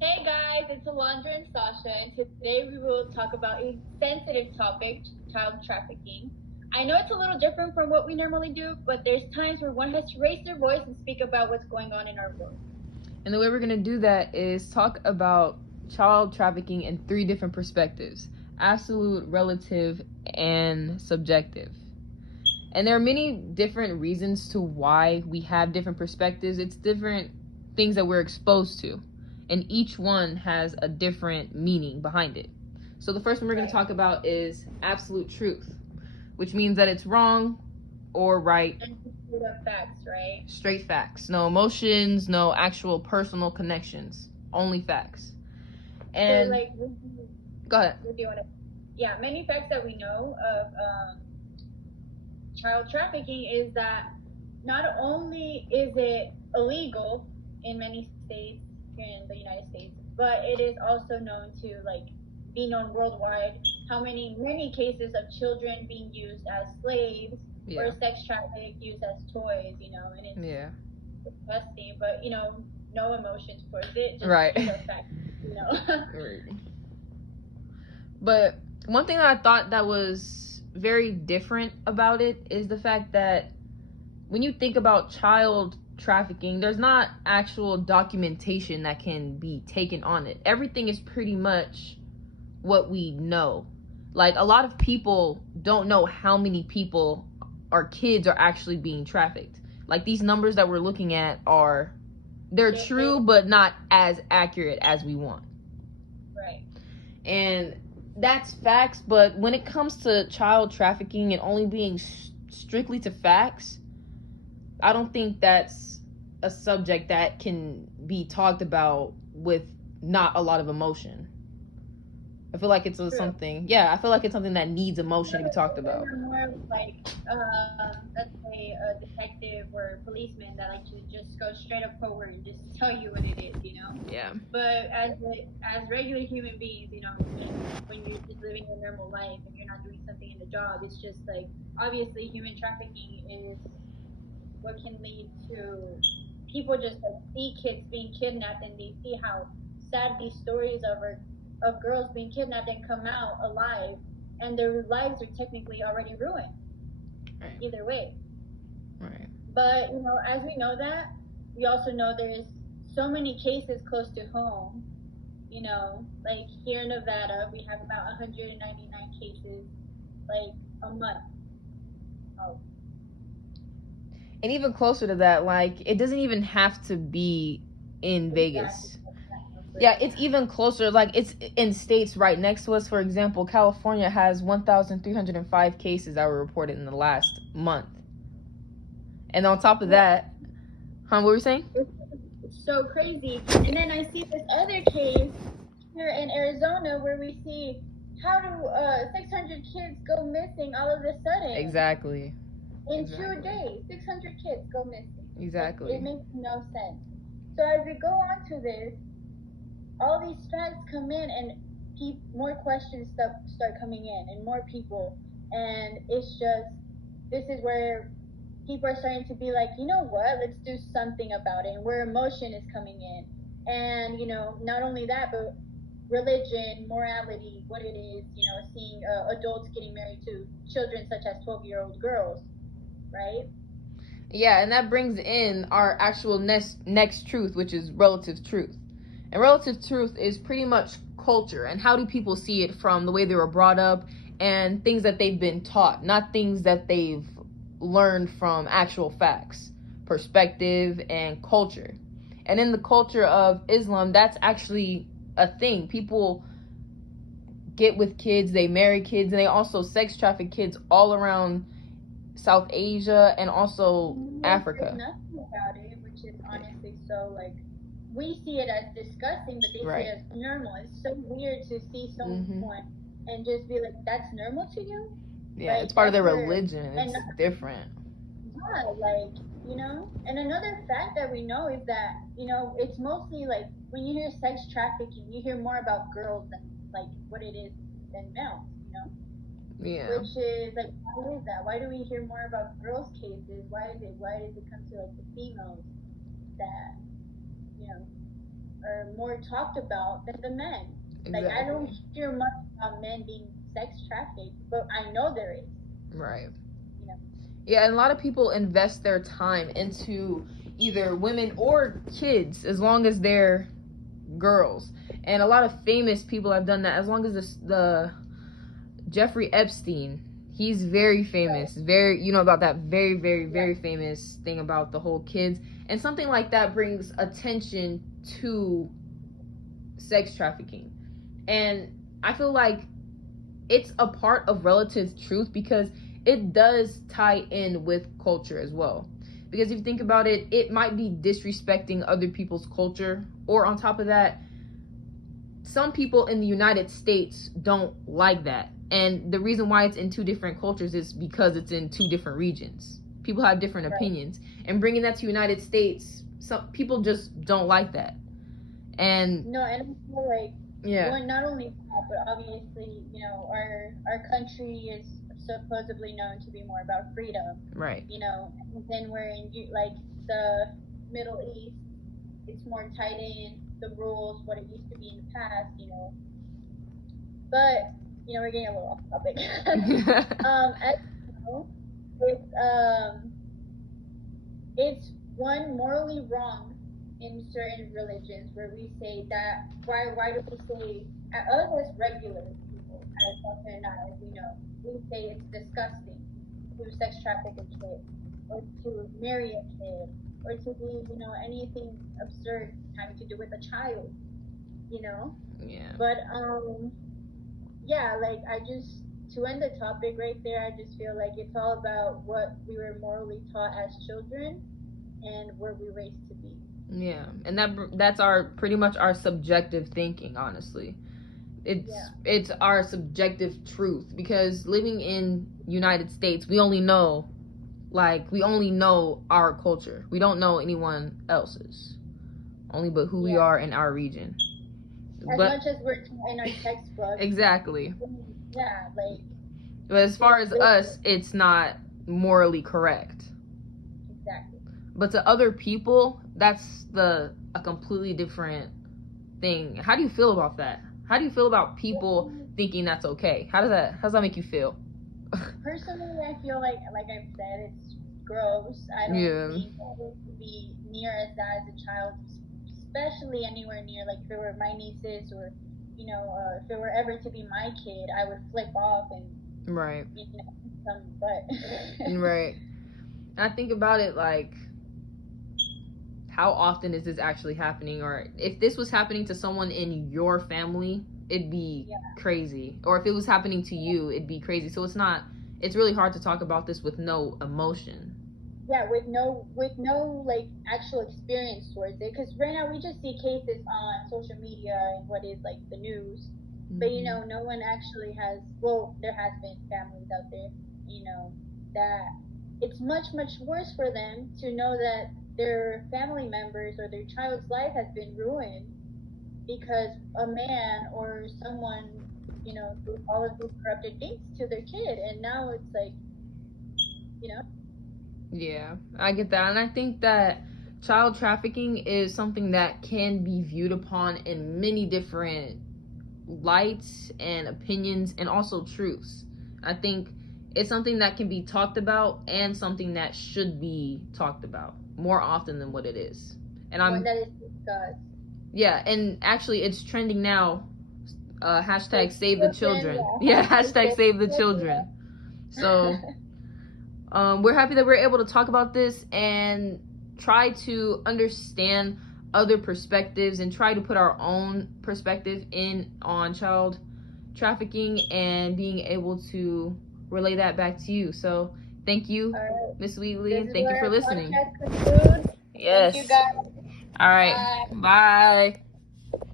Hey guys, it's Alondra and Sasha, and today we will talk about a sensitive topic, child trafficking. I know it's a little different from what we normally do, but there's times where one has to raise their voice and speak about what's going on in our world. And the way we're going to do that is talk about child trafficking in three different perspectives: absolute, relative, and subjective. And there are many different reasons to why we have different perspectives. It's different things that we're exposed to, and each one has a different meaning behind it. So the first one we're going to talk about is absolute truth, which means that it's wrong or right. And straight up facts, right? Straight facts. No emotions, no actual personal connections. Only facts. And So, like, go ahead. what do you want to? Yeah, many facts that we know of child trafficking is that not only is it illegal in many states here in the United States, but it is also known to be known worldwide how many cases of children being used as slaves or sex trafficked used as toys, and it's disgusting, but no emotions towards it, just right. Right. But one thing that I thought that was very different about it is the fact that when you think about child trafficking, there's not actual documentation that can be taken on it. Everything is pretty much what we know. Like, a lot of people don't know how many people or kids are actually being trafficked. Like, these numbers that we're looking at they're true, but not as accurate as we want. Right. And that's facts, but when it comes to child trafficking and only being strictly to facts, I don't think that's a subject that can be talked about with not a lot of emotion. I feel like it's something that needs emotion to be talked about. More like, let's say a detective or a policeman that like to just go straight up forward and just tell you what it is. Yeah. But as regular human beings, when you're just living your normal life and you're not doing something in the job, it's just like obviously human trafficking is what can lead to people just like see kids being kidnapped and they see how sad these stories of girls being kidnapped and come out alive and their lives are technically already ruined. Right. Either way. Right. But as we know that, we also know there's so many cases close to home. Like here in Nevada, we have about 199 cases, like a month. Oh. And even closer to that, like, it doesn't even have to be in Vegas. Yeah, it's even closer. Like, it's in states right next to us. For example, California has 1,305 cases that were reported in the last month. And on top of that, what were you saying? It's so crazy. And then I see this other case here in Arizona where we see how do 600 kids go missing all of a sudden? Exactly. In 2 days, 600 kids go missing. Exactly. It makes no sense. So as we go on to this, all these facts come in and more questions start coming in and more people. And it's just, this is where people are starting to be like, you know what, let's do something about it. And where emotion is coming in. And, not only that, but religion, morality, what it is, seeing adults getting married to children such as 12-year-old girls, right? Yeah, and that brings in our actual next truth, which is relative truth. And relative truth is pretty much culture and how do people see it from the way they were brought up and things that they've been taught, not things that they've learned from actual facts, perspective, and culture. And in the culture of Islam, that's actually a thing. People get with kids, they marry kids, and they also sex traffic kids all around South Asia and also Africa. Nothing about it, which is honestly so like, we see it as disgusting, but they see it as normal. It's so weird to see someone and just be like, that's normal to you? Yeah, like, it's part of their religion. It's different. Yeah, like, and another fact that we know is that, it's mostly like when you hear sex trafficking, you hear more about girls than like what it is than males. Yeah. Which is like, why is that? Why do we hear more about girls' cases? Why does it come to like the females that, are more talked about than the men. Like, I don't Exactly. hear much about men being sex trafficked, but I know there is. Right. You know. Yeah, and a lot of people invest their time into either women or kids as long as they're girls. And a lot of famous people have done that as long as the Jeffrey Epstein, he's very famous. Very, you know about that very, very, very famous thing about the whole kids. And something like that brings attention to sex trafficking. And I feel like it's a part of relative truth because it does tie in with culture as well. Because if you think about it, it might be disrespecting other people's culture, or on top of that, some people in the United States don't like that. And the reason why it's in two different cultures is because it's in two different regions. People have different opinions. And bringing that to United States, some people just don't like that. And no, and I feel like yeah, not only that, but obviously, our country is supposedly known to be more about freedom. right. And then we're in like the Middle East, it's more tied in the rules, what it used to be in the past, But we're getting a little off topic. As you know, it's one morally wrong in certain religions where we say that why do we say us as regular people, as often and I, as we know, we say it's disgusting to sex traffic a kid or to marry a kid or to do anything absurd having to do with a child, Yeah. but yeah, like I just to end the topic right there, I just feel like it's all about what we were morally taught as children and where we raised to be. Yeah, and that's our pretty much our subjective thinking, honestly. It's our subjective truth because living in United States, we only know our culture. We don't know anyone else's. Only but who we are in our region. As much as we're taught in our textbook. Exactly. Yeah, like. But as far as us, it's not morally correct. Exactly. But to other people, that's a completely different thing. How do you feel about that? How do you feel about people thinking that's okay? How does that make you feel? Personally, I feel like I've said, it's gross. I don't think I would be near as that as a child, especially anywhere near, like if it were my nieces or if it were ever to be my kid, I would flip off and right. But right. I think about it like, how often is this actually happening? Or if this was happening to someone in your family, it'd be crazy. Or if it was happening to you, it'd be crazy. So it's really hard to talk about this with no emotion. Yeah, with no like actual experience towards it, because right now we just see cases on social media and what is like the news, but no one actually has. Well, there has been families out there, that it's much worse for them to know that their family members or their child's life has been ruined because a man or someone did all of these corrupted things to their kid, and now it's like Yeah, I get that. And I think that child trafficking is something that can be viewed upon in many different lights and opinions and also truths. I think it's something that can be talked about and something that should be talked about more often than what it is. And that is discussed. Yeah, and actually it's trending now. Hashtag save the children. Yeah, hashtag save the children. So we're happy that we're able to talk about this and try to understand other perspectives and try to put our own perspective in on child trafficking and being able to relay that back to you. So thank you, Miss Wheatley, and thank you for listening. Yes. Thank you, guys. All right. Bye.